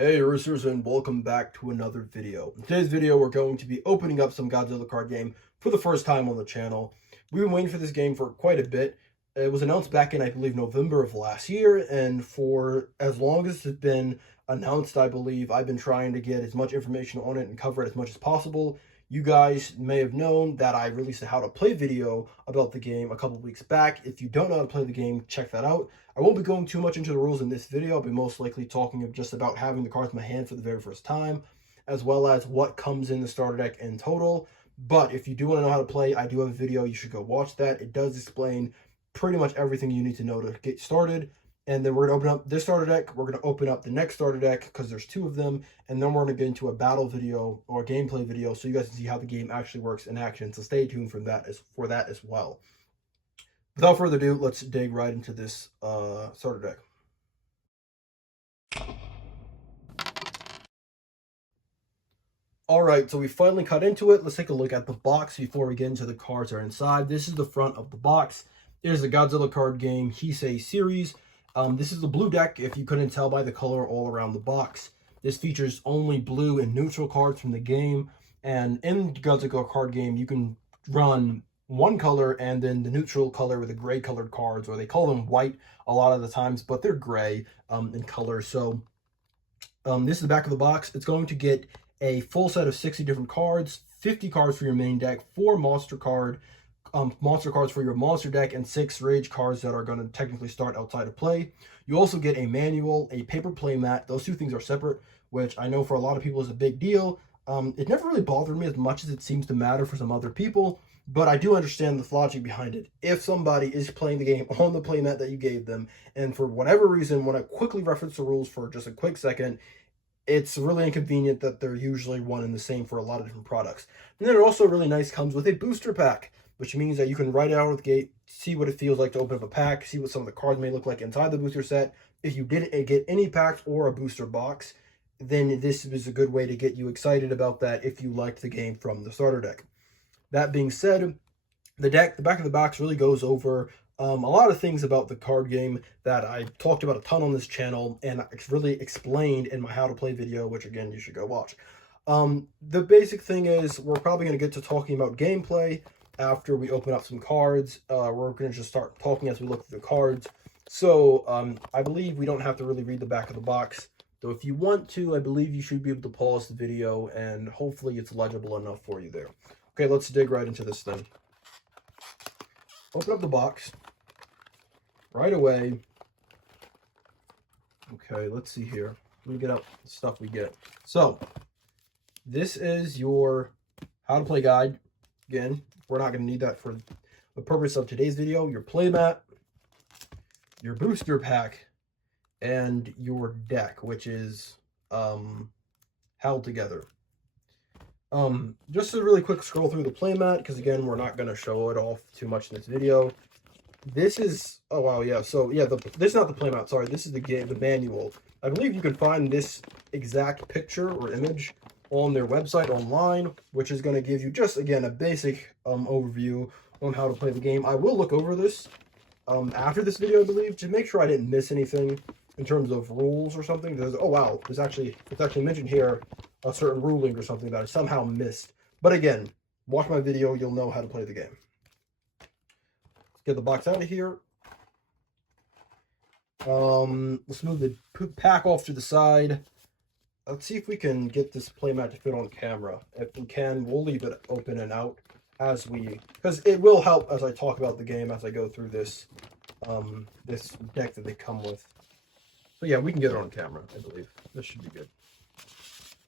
Hey Roosters, and welcome back to another video. In today's video, we're going to be opening up some Godzilla Card Game for the first time on the channel. We've been waiting for this game for quite a bit. It was announced back in, I believe, November of last year, and for as long as it's been announced, I believe, I've been trying to get as much information on it and cover it as much as possible. You guys may have known that I released a how to play video about the game a couple weeks back. If you don't know how to play the game, check that out. I won't be going too much into the rules in this video. I'll be most likely talking just about having the cards in my hand for the very first time, as well as what comes in the starter deck in total. But if you do want to know how to play, I do have a video. You should go watch that. It does explain pretty much everything you need to know to get started. And then we're going to open up this starter deck. We're going to open up the next starter deck because there's two of them. And then we're going to get into a battle video or a gameplay video so you guys can see how the game actually works in action. So stay tuned for that as well. Without further ado, let's dig right into this starter deck. All right, so we finally cut into it. Let's take a look at the box before we get into the cards that are inside. This is the front of the box. It is the Godzilla Card Game Heisei Series. This is the blue deck, if you couldn't tell by the color all around the box. This features only blue and neutral cards from the game. And in Godzilla Card Game, you can run one color and then the neutral color with the gray colored cards, or they call them white a lot of the times, but they're gray in color. So this is the back of the box. It's going to get a full set of 60 different cards, 50 cards for your main deck, 4 monster cards for your monster deck, and 6 rage cards that are going to technically start outside of play. You also get a manual, a paper play mat. Those two things are separate, which I know for a lot of people is a big deal. It never really bothered me as much as it seems to matter for some other people, but I do understand the logic behind it. If somebody is playing the game on the playmat that you gave them, and for whatever reason want to quickly reference the rules for just a quick second, it's really inconvenient that they're usually one and the same for a lot of different products. And then it also really nice comes with a booster pack, which means that you can write it out of the gate, see what it feels like to open up a pack, see what some of the cards may look like inside the booster set. If you didn't get any packs or a booster box, then this is a good way to get you excited about that if you liked the game from the starter deck. That being said, the back of the box really goes over a lot of things about the card game that I talked about a ton on this channel, and it's really explained in my how to play video, which again, you should go watch. The basic thing is we're probably going to get to talking about gameplay after we open up some cards. We're going to just start talking as we look through the cards. So I believe we don't have to really read the back of the box. So if you want to, I believe you should be able to pause the video and hopefully it's legible enough for you there. Okay, let's dig right into this thing. Open up the box. Right away. Okay, let's see here. Let me get up the stuff we get. So, this is your how to play guide. Again, we're not going to need that for the purpose of today's video. Your playmat, your booster pack, and your deck, which is held together. Just a really quick scroll through the playmat, because again, we're not going to show it off too much in this video. This is, oh wow, yeah, so yeah, this is not the playmat, sorry, this is the manual. I believe you can find this exact picture or image on their website online, which is going to give you just, again, a basic overview on how to play the game. I will look over this after this video, I believe, to make sure I didn't miss anything in terms of rules or something. There's, oh wow, it's actually mentioned here a certain ruling or something that I somehow missed. But again, watch my video, you'll know how to play the game. Let's get the box out of here. Let's move the pack off to the side. Let's see if we can get this playmat to fit on camera. If we can, we'll leave it open and out as because it will help as I talk about the game as I go through this this deck that they come with. So yeah, we can get it on camera, I believe. This should be good.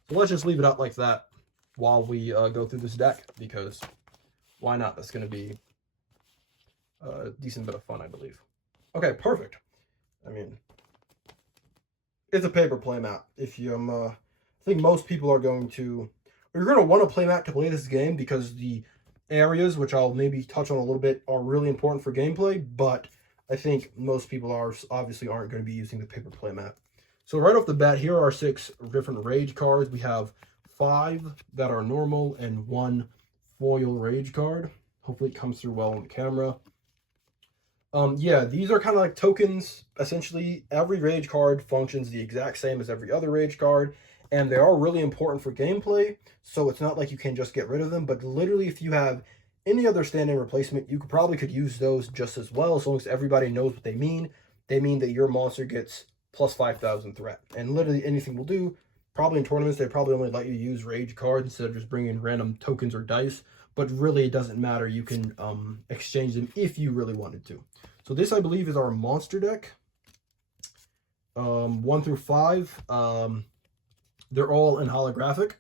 So let's just leave it out like that while we go through this deck, because why not? That's going to be a decent bit of fun, I believe. Okay, perfect. I mean, it's a paper playmat. If you, I think most people are going to, you're going to want a playmat to play this game because the areas, which I'll maybe touch on a little bit, are really important for gameplay, but I think most people obviously aren't going to be using the paper playmat. So right off the bat, here are 6 different rage cards. We have 5 that are normal and 1 foil rage card. Hopefully it comes through well on the camera. Yeah, these are kind of like tokens. Essentially, every rage card functions the exact same as every other rage card, and they are really important for gameplay. So it's not like you can just get rid of them. But literally, if you have any other stand-in replacement, you could use those just as well, as long as everybody knows what they mean. They mean that your monster gets plus 5,000 threat, and literally anything will do. Probably in tournaments, they probably only let you use rage cards instead of just bringing random tokens or dice. But really, it doesn't matter. You can exchange them if you really wanted to. So this, I believe, is our monster deck. 1 through 5. They're all in holographic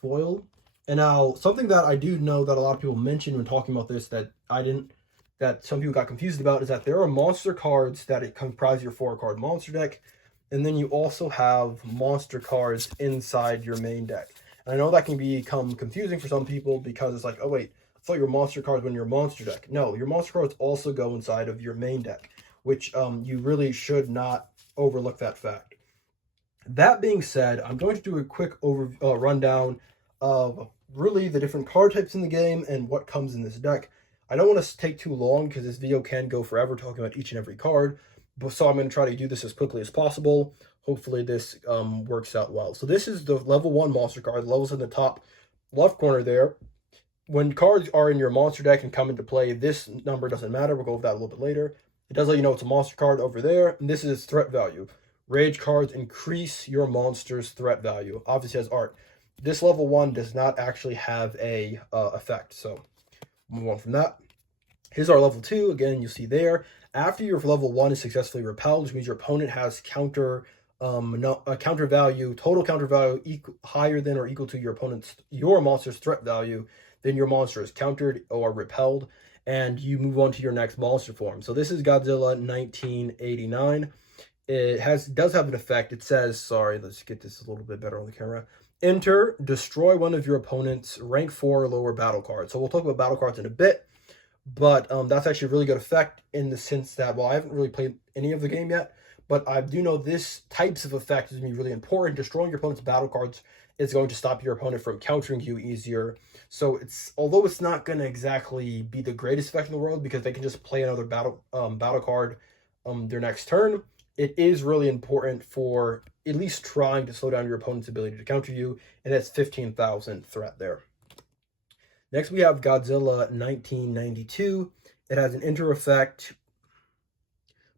foil. And now, something that I do know that a lot of people mention when talking about this that some people got confused about is that there are monster cards that comprise your 4-card monster deck. And then you also have monster cards inside your main deck. And I know that can become confusing for some people because it's like, oh wait, I thought your monster cards were in your monster deck. No, your monster cards also go inside of your main deck, which you really should not overlook that fact. That being said, I'm going to do a quick rundown of really the different card types in the game and what comes in this deck. I don't want to take too long because this video can go forever talking about each and every card, so I'm going to try to do this as quickly as possible. Hopefully this works out well. So this is the level 1 monster card. The level's in the top left corner there. When cards are in your monster deck and come into play, this number doesn't matter. We'll go over that a little bit later. It does let you know it's a monster card over there, and this is threat value. Rage cards increase your monster's threat value. Obviously has art. This level 1 does not actually have a effect, so move on from that. Here's our level 2. Again, you see there. After your level 1 is successfully repelled, which means your opponent has counter value, total counter value higher than or equal to your monster's threat value, then your monster is countered or repelled, and you move on to your next monster form. So this is Godzilla 1989. It does have an effect. It says, sorry, let's get this a little bit better on the camera. Enter, destroy one of your opponent's rank 4 or lower battle cards. So we'll talk about battle cards in a bit, but that's actually a really good effect in the sense that, well, I haven't really played any of the game yet, but I do know this types of effect is going to be really important. Destroying your opponent's battle cards is going to stop your opponent from countering you easier. So although it's not going to exactly be the greatest effect in the world because they can just play another battle card their next turn, it is really important for at least trying to slow down your opponent's ability to counter you, and that's 15,000 threat there. Next, we have Godzilla 1992. It has an enter effect.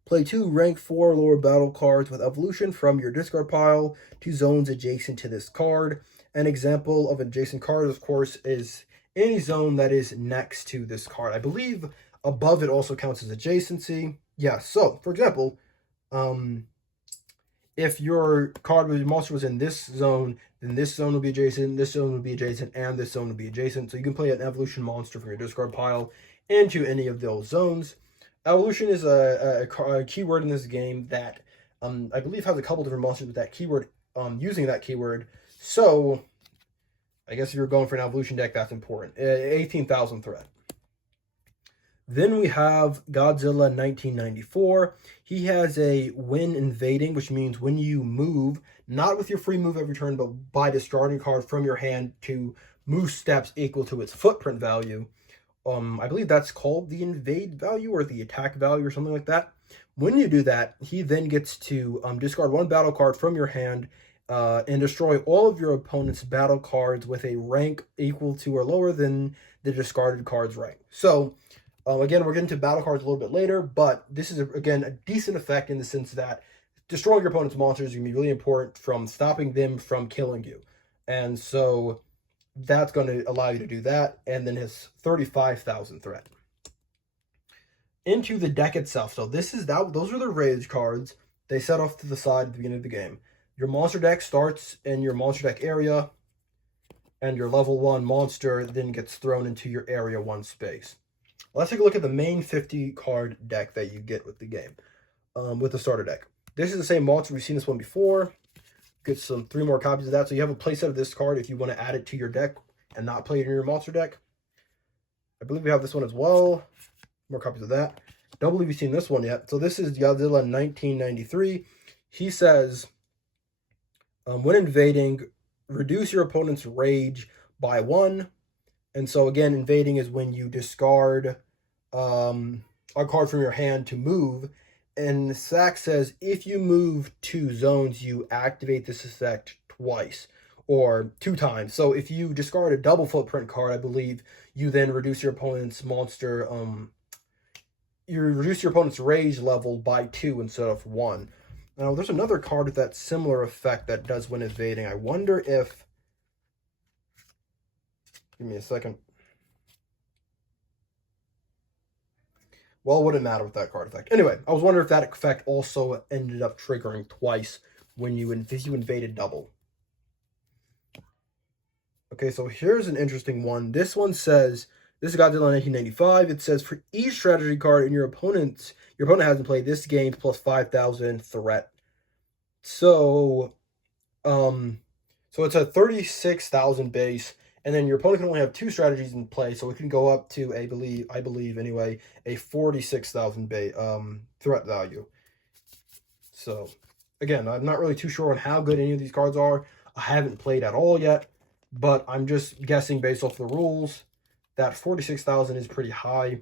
Play 2 rank 4 lower battle cards with evolution from your discard pile to zones adjacent to this card. An example of adjacent card, of course, is any zone that is next to this card. I believe above it also counts as adjacency. Yeah, so, for example, if your monster was in this zone, then this zone will be adjacent, this zone will be adjacent, and this zone will be adjacent. So you can play an evolution monster from your discard pile into any of those zones. Evolution is a keyword in this game that I believe has a couple different monsters with that keyword, using that keyword. So I guess if you're going for an evolution deck, that's important. 18,000 threat. Then we have Godzilla 1994. He has a when invading, which means when you move, not with your free move every turn, but by discarding a card from your hand to move steps equal to its footprint value. I believe that's called the invade value or the attack value or something like that. When you do that, he then gets to discard 1 battle card from your hand and destroy all of your opponent's battle cards with a rank equal to or lower than the discarded card's rank. So, again, we're getting to battle cards a little bit later, but this is, again, a decent effect in the sense that destroying your opponent's monsters is going to be really important from stopping them from killing you. And so that's going to allow you to do that. And then his 35,000 threat. Into the deck itself. So those are the rage cards. They set off to the side at the beginning of the game. Your monster deck starts in your monster deck area, and your level 1 monster then gets thrown into your area 1 space. Let's take a look at the main 50 card deck that you get with the game, with the starter deck. This is the same monster. We've seen this one before. Get 3 more copies of that. So you have a playset of this card if you want to add it to your deck and not play it in your monster deck. I believe we have this one as well. More copies of that. Don't believe you've seen this one yet. So this is Godzilla 1993. He says, when invading, reduce your opponent's rage by 1. And so again, invading is when you discard a card from your hand to move. And the sack says if you move 2 zones, you activate this effect twice or 2 times. So if you discard a double footprint card, I believe you then reduce your opponent's monster. You reduce your opponent's rage level by 2 instead of 1. Now, there's another card with that similar effect that does when evading. I wonder if... Give me a second. Well, it wouldn't matter with that card effect. Anyway, I was wondering if that effect also ended up triggering twice when you invaded double. Okay, so here's an interesting one. This one says, this is Godzilla 1995. It says, for each strategy card in your opponent hasn't played this game plus 5,000 threat. So, it's a 36,000 base, and then your opponent can only have 2 strategies in play, so it can go up to I believe anyway, a 46,000 threat value. So, again, I'm not really too sure on how good any of these cards are. I haven't played at all yet, but I'm just guessing based off the rules that 46,000 is pretty high.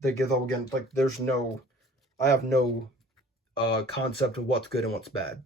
Though again, like I have no concept of what's good and what's bad.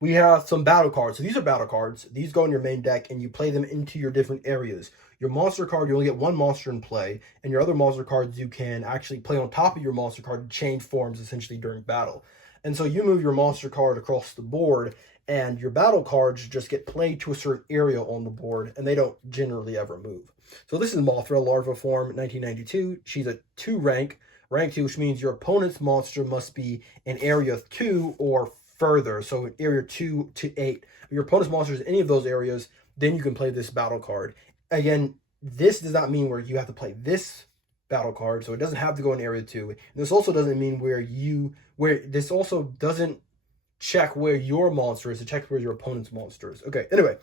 We have some battle cards. So these are battle cards. These go in your main deck, and you play them into your different areas. Your monster card, you only get 1 monster in play, and your other monster cards you can actually play on top of your monster card to change forms essentially during battle. And so you move your monster card across the board, and your battle cards just get played to a certain area on the board, and they don't generally ever move. So this is Mothra, Larva form, 1992. She's a 2 rank 2, which means your opponent's monster must be in area 2 or further. So in area 2 to 8. If your opponent's monster is in any of those areas, then you can play this battle card. Again, this does not mean where you have to play this battle card, so it doesn't have to go in area 2. And this also doesn't mean this also doesn't check where your monster is, it checks where your opponent's monster is. Okay, anyway.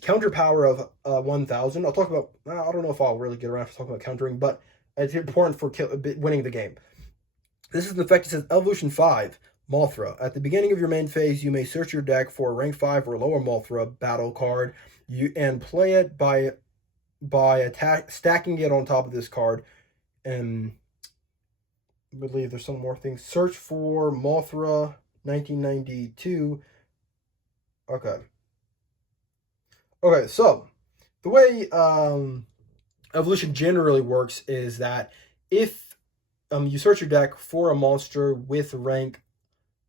Counter power of 1,000. I'll talk about, I don't know if I'll really get around to talking about countering, but it's important for winning the game. This is an effect that says Evolution 5, Mothra. At the beginning of your main phase, you may search your deck for a rank 5 or lower Mothra battle card and play it by stacking it on top of this card. And I believe there's some more things. Search for Mothra 1992. Okay, so the way evolution generally works is that if you search your deck for a monster with rank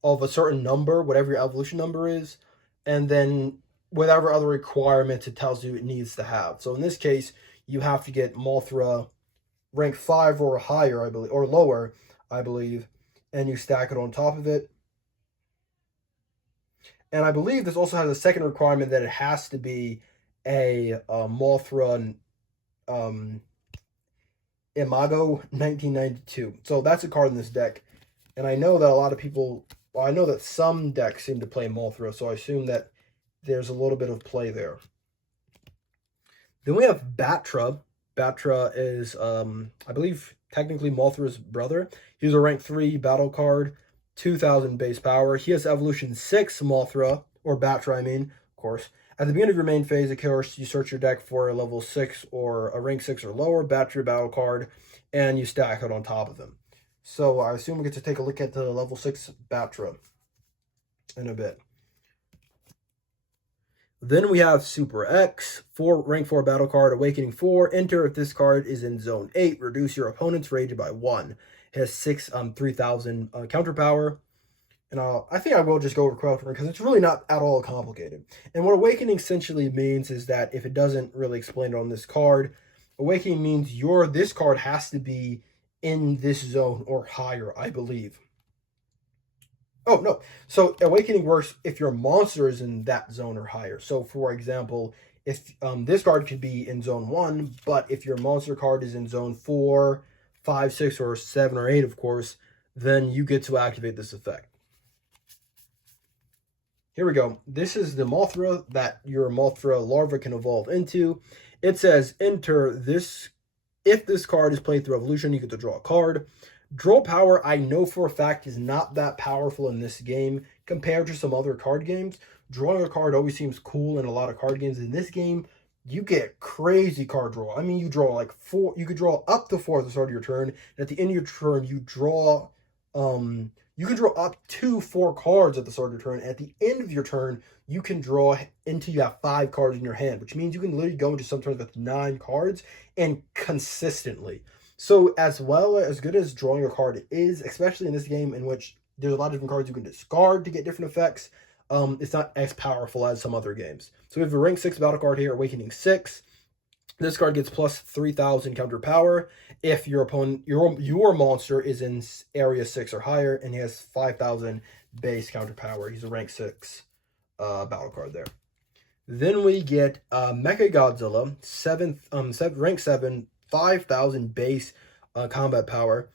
of a certain number, whatever your evolution number is, and then whatever other requirements it tells you it needs to have. So in this case, you have to get Mothra rank 5 or higher, I believe, or lower, I believe, and you stack it on top of it. And I believe this also has a second requirement that it has to be a Mothra Imago 1992. So that's a card in this deck. And I know that a lot of people, well, I know that some decks seem to play Mothra, so I assume that there's a little bit of play there. Then we have Batra. Batra is, I believe, technically Mothra's brother. He's a rank 3 battle card, 2,000 base power. He has evolution 6 Mothra, or Batra, I mean, of course. At the beginning of your main phase, of course, you search your deck for a level 6 or a rank 6 or lower Batra battle card, and you stack it on top of them. So I assume we get to take a look at the level 6 Batra in a bit. Then we have Super X, rank 4 battle card, Awakening 4. Enter if this card is in Zone 8. Reduce your opponent's rage by 1. It has 3,000 counter power. And I think I will just go over countering because it's really not at all complicated. And what Awakening essentially means is that if it doesn't really explain it on this card, Awakening means this card has to be in this zone or higher, I believe. Oh, no. So Awakening works if your monster is in that zone or higher. So, for example, if this card could be in Zone 1, but if your monster card is in Zone 4, 5, 6, or 7, or 8, of course, then you get to activate this effect. Here we go. This is the Mothra that your Mothra larva can evolve into. It says, enter this. If this card is played through evolution, you get to draw a card. Draw power, I know for a fact, is not that powerful in this game compared to some other card games. Drawing a card always seems cool in a lot of card games. In this game, you get crazy card draw. I mean, you draw like 4, you could draw up to 4 at the start of your turn, and at the end of your turn, you can draw up to 4 cards at the start of your turn. At the end of your turn, you can draw until you have 5 cards in your hand, which means you can literally go into some turns with 9 cards and consistently. So as good as drawing a card is, especially in this game in which there's a lot of different cards you can discard to get different effects, it's not as powerful as some other games. So we have a rank 6 battle card here, Awakening 6. This card gets plus 3,000 counter power if your opponent, your monster is in area 6 or higher, and he has 5,000 base counter power. He's a rank 6 battle card there. Then we get Mecha Godzilla, rank 7, 5,000 base combat power.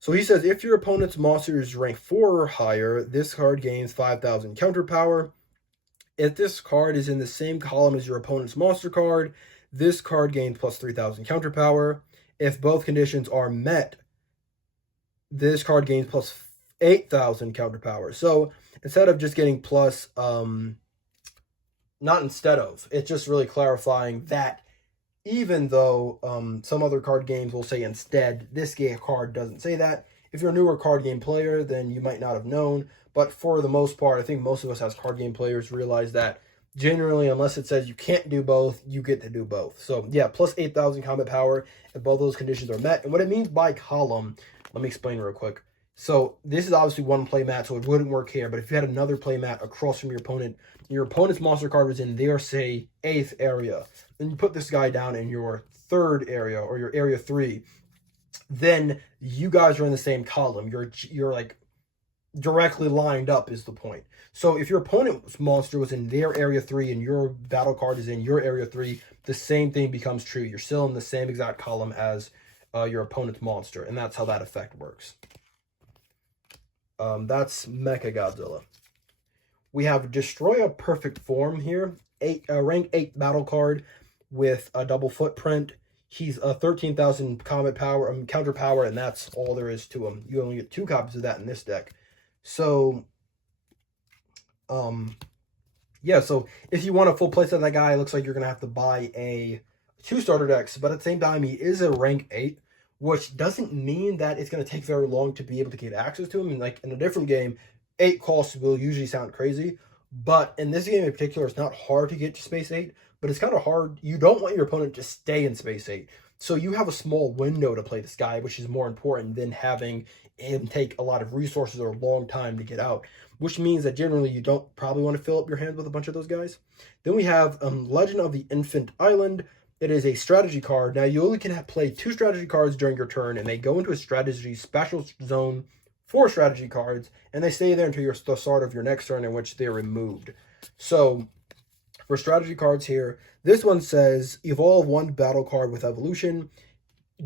So he says, if your opponent's monster is rank 4 or higher, this card gains 5,000 counter power. If this card is in the same column as your opponent's monster card, this card gains plus 3,000 counter power. If both conditions are met, this card gains plus 8,000 counter power. So instead of just getting plus, not instead of, it's just really clarifying that even though some other card games will say instead, this game card doesn't say that. If you're a newer card game player, then you might not have known. But for the most part, I think most of us as card game players realize that generally, unless it says you can't do both, you get to do both. So yeah, plus 8,000 combat power if both those conditions are met. And what it means by column, let me explain real quick. So this is obviously one play mat, so it wouldn't work here. But if you had another play mat across from your opponent's monster card was in their, say, 8th area, then you put this guy down in your 3rd area or your area 3, then you guys are in the same column. You're like directly lined up is the point. So if your opponent's monster was in their area 3 and your battle card is in your area 3, the same thing becomes true. You're still in the same exact column as your opponent's monster, and that's how that effect works. That's Mecha Godzilla. We have Destroy a Perfect Form here, rank 8 battle card with a double footprint. He's a 13,000 combat power, counter power, and that's all there is to him. You only get 2 copies of that in this deck. So, yeah, so if you want a full playset of that guy, it looks like you're going to have to buy a 2 starter decks, but at the same time, he is a rank 8, which doesn't mean that it's going to take very long to be able to get access to him. And like in a different game, 8 costs will usually sound crazy, but in this game in particular, it's not hard to get to space 8, but it's kind of hard. You don't want your opponent to stay in space 8. So you have a small window to play this guy, which is more important than having him take a lot of resources or a long time to get out, which means that generally you don't probably want to fill up your hands with a bunch of those guys. Then we have Legend of the Infant Island. It is a strategy card. Now, you only can play 2 strategy cards during your turn, and they go into a strategy special zone for strategy cards, and they stay there until the start of your next turn, in which they're removed. So, for strategy cards here, this one says, evolve 1 battle card with evolution.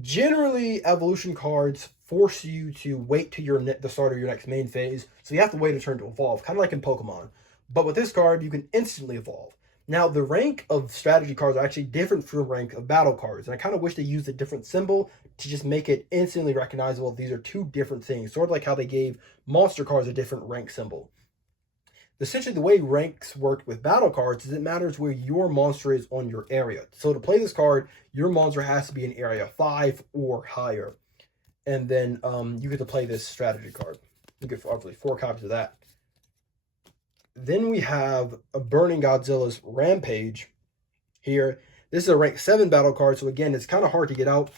Generally, evolution cards force you to wait to the start of your next main phase, so you have to wait a turn to evolve, kind of like in Pokemon. But with this card, you can instantly evolve. Now, the rank of strategy cards are actually different from the rank of battle cards, and I kind of wish they used a different symbol to just make it instantly recognizable. These are 2 different things, sort of like how they gave monster cards a different rank symbol. Essentially, the way ranks work with battle cards is it matters where your monster is on your area. So to play this card, your monster has to be in area 5 or higher. And then you get to play this strategy card. You get obviously 4 copies of that. Then we have a Burning Godzilla's Rampage here. This is a rank 7 battle card, so again, it's kind of hard to get out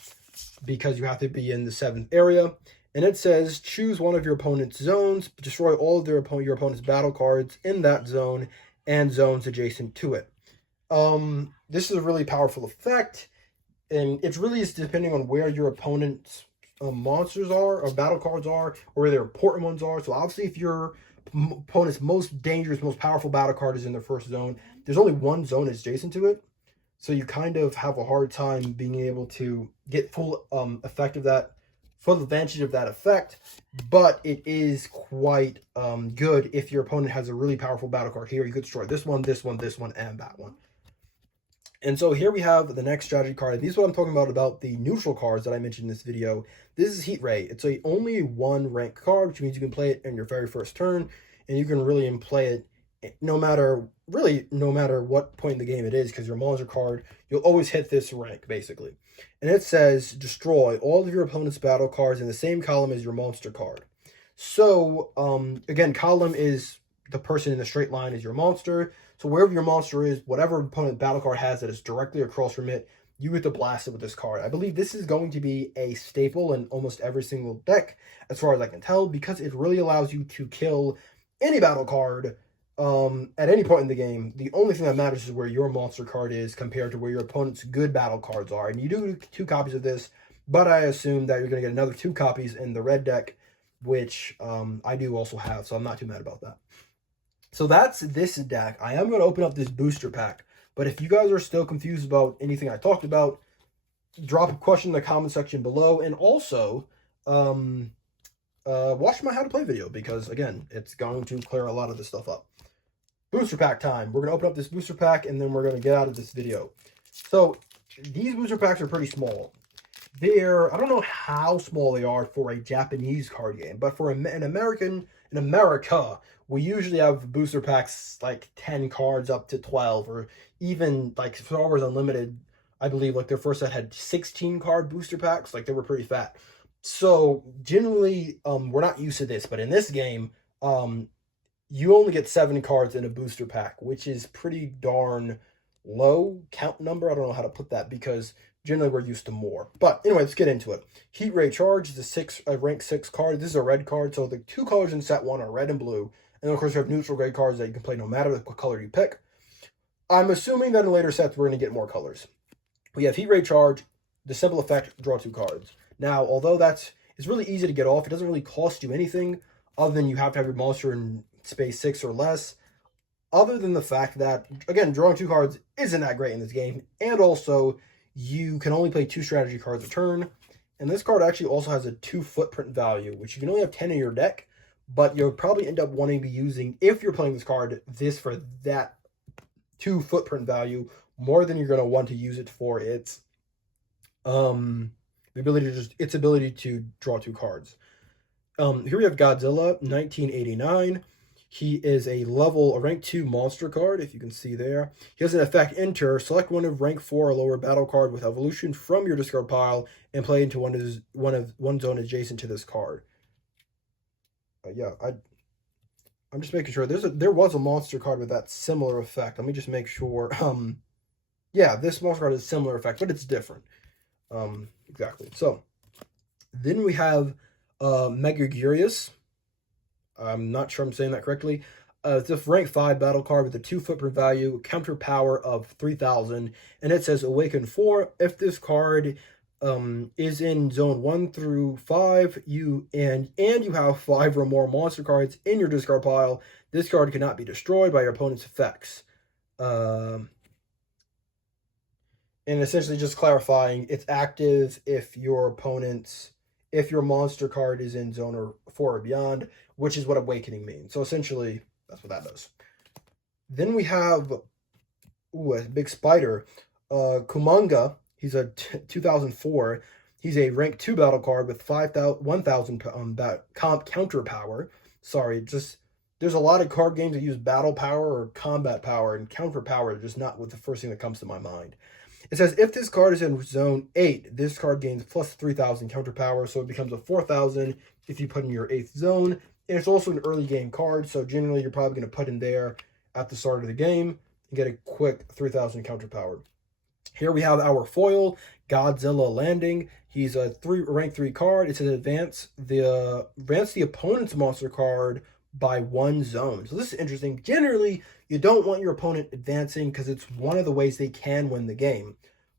because you have to be in the 7th area. And it says, choose one of your opponent's zones, destroy all of your opponent's battle cards in that zone and zones adjacent to it. This is a really powerful effect, and it's really depending on where your opponent's monsters are, or battle cards are, or where their important ones are. So obviously, if your opponent's most dangerous, most powerful battle card is in their first zone, there's only 1 zone adjacent to it. So you kind of have a hard time being able to get full advantage of that effect, but it is quite good if your opponent has a really powerful battle card here. You could destroy this one, this one, this one, and that one. And so here we have the next strategy card. And these are what I'm talking about the neutral cards that I mentioned in this video. This is Heat Ray. It's only a 1 rank card, which means you can play it in your very first turn, and you can really play it no matter what point in the game it is, because your monster card, you'll always hit this rank basically. And it says destroy all of your opponent's battle cards in the same column as your monster card. So again, column is the person in the straight line is your monster. So wherever your monster is, whatever opponent battle card has that is directly across from it, you get to blast it with this card. I believe this is going to be a staple in almost every single deck, as far as I can tell, because it really allows you to kill any battle card at any point in the game. The only thing that matters is where your monster card is compared to where your opponent's good battle cards are. And you do 2 copies of this, but I assume that you're going to get another 2 copies in the red deck, which I do also have, so I'm not too mad about that. So that's this deck. I am going to open up this booster pack, but if you guys are still confused about anything I talked about, drop a question in the comment section below, and also watch my how to play video, because again, it's going to clear a lot of this stuff up. Booster pack time. We're going to open up this booster pack, and then we're going to get out of this video. So these booster packs are pretty small. I don't know how small they are for a Japanese card game, but for in America, we usually have booster packs like 10 cards up to 12, or even like Star Wars Unlimited, I believe like their first set had 16 card booster packs. Like they were pretty fat. So generally, we're not used to this, but in this game, you only get 7 cards in a booster pack, which is pretty darn low count number. I don't know how to put that, because generally we're used to more. But anyway, let's get into it. Heat Ray Charge is a rank 6 card. This is a red card, so the 2 colors in set 1 are red and blue. And then, of course, we have neutral gray cards that you can play no matter what color you pick. I'm assuming that in later sets we're going to get more colors. We have Heat Ray Charge, the simple effect, draw 2 cards. Now, although it's really easy to get off, it doesn't really cost you anything other than you have to have your monster in space 6 or less. Other than the fact that, again, drawing 2 cards isn't that great in this game. And also, you can only play 2 strategy cards a turn. And this card actually also has a 2 footprint value, which you can only have 10 in your deck. But you'll probably end up wanting to be using, if you're playing this card, this for that 2 footprint value more than you're going to want to use it for its ability to draw 2 cards. Here we have Godzilla 1989. He is a rank 2 monster card, if you can see there. He has an effect, enter, select one of rank 4 or lower battle card with evolution from your discard pile and play into one zone adjacent to this card. Yeah, I'm just making sure there was a monster card with that similar effect. Let me just make sure. Yeah, this monster card has a similar effect, but it's different. Exactly. So then we have Megagurius. I'm not sure I'm saying that correctly. It's a rank 5 battle card with a 2 footprint value, counter power of 3,000, and it says awaken 4. If this card is in zone 1 through 5, you have 5 or more monster cards in your discard pile, this card cannot be destroyed by your opponent's effects. And essentially just clarifying, it's active if your monster card is in zone 4 or beyond, which is what awakening means. So essentially, that's what that does. Then we have a big spider, Kumanga. He's a 2004. He's a rank 2 battle card with 1,000 counter power. Sorry, there's a lot of card games that use battle power or combat power, and counter power is just not the first thing that comes to my mind. It says, if this card is in zone 8, this card gains plus 3,000 counter power, so it becomes a 4,000 if you put in your 8th zone. And it's also an early game card, so generally you're probably going to put in there at the start of the game and get a quick 3,000 counter power. Here we have our foil, Godzilla Landing. He's a rank 3 card. It says advance the opponent's monster card by 1 zone. So this is interesting. Generally, you don't want your opponent advancing because it's one of the ways they can win the game.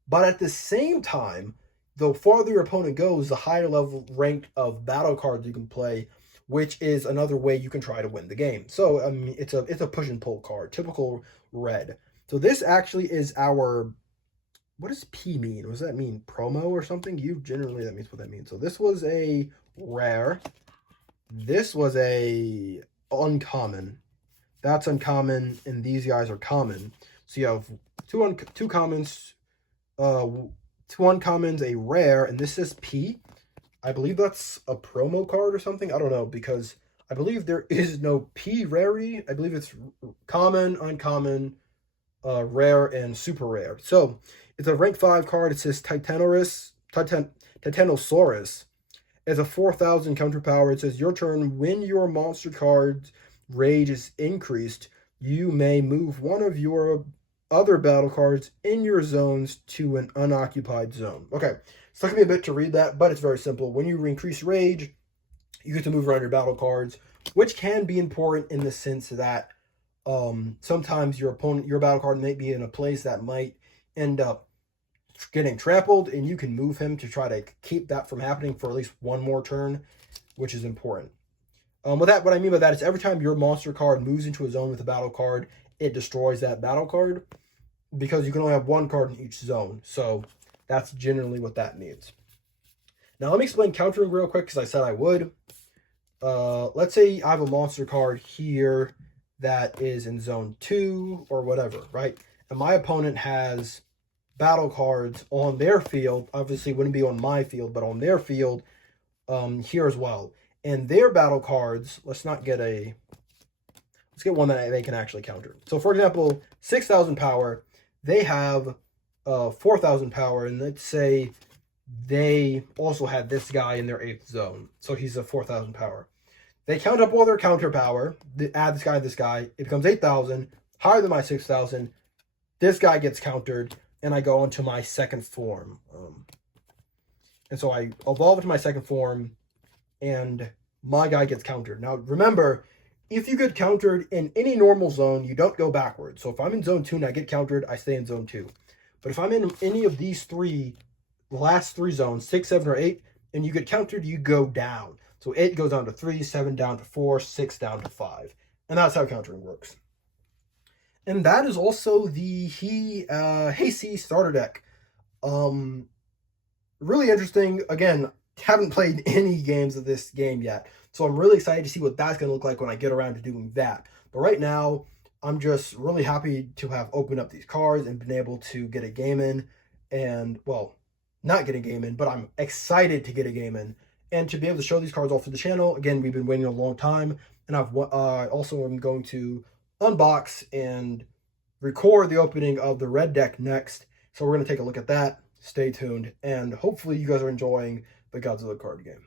But at the same time, the farther your opponent goes, the higher level rank of battle cards you can play, which is another way you can try to win the game. So, I mean, it's a push and pull card, typical red. So this actually is our, what does P mean? What does that mean? Promo or something? Generally, that means what that means. So this was a rare. This was a uncommon. That's uncommon, and these guys are common. So you have two commons, 2 uncommons, a rare, and this is P. I believe that's a promo card or something. I don't know, because I believe there is no P rarity. I believe it's common, uncommon, rare, and super rare. So it's a rank 5 card. It says Titanosaurus. It's a 4,000 counter power. It says your turn. When your monster card's rage is increased, you may move one of your other battle cards in your zones to an unoccupied zone. Okay, so it took me a bit to read that, but it's very simple. When you increase rage, you get to move around your battle cards, which can be important in the sense that sometimes your battle card may be in a place that might end up getting trampled, and you can move him to try to keep that from happening for at least one more turn, which is important. With that, what I mean by that is every time your monster card moves into a zone with a battle card, it destroys that battle card because you can only have one card in each zone. So that's generally what that means. Now let me explain countering real quick because I said I would. Let's say I have a monster card here that is in zone 2 or whatever, right? And my opponent has battle cards on their field. Obviously, wouldn't be on my field, but on their field here as well. And their battle cards, let's get one that they can actually counter. So, for example, 6,000 power, they have 4,000 power, and let's say they also had this guy in their 8th zone. So he's a 4,000 power. They count up all their counter power, add this guy, it becomes 8,000, higher than my 6,000. This guy gets countered, and I go into my second form. And so I evolve into my second form, and my guy gets countered. Now, remember, if you get countered in any normal zone, you don't go backwards. So if I'm in zone 2 and I get countered, I stay in zone 2. But if I'm in any of these the last 3 zones, 6, 7, or 8, and you get countered, you go down. So 8 goes down to 3, 7 down to 4, 6 down to 5. And that's how countering works. And that is also the Heisei starter deck. Really interesting. Again, haven't played any games of this game yet. So I'm really excited to see what that's going to look like when I get around to doing that. But right now, I'm just really happy to have opened up these cards and been able to get a game in. And, well, not get a game in, but I'm excited to get a game in. And to be able to show these cards off to the channel. Again, we've been waiting a long time. And I've also am going to unbox and record the opening of the red deck next. So we're going to take a look at that. Stay tuned. And hopefully you guys are enjoying the Godzilla card game.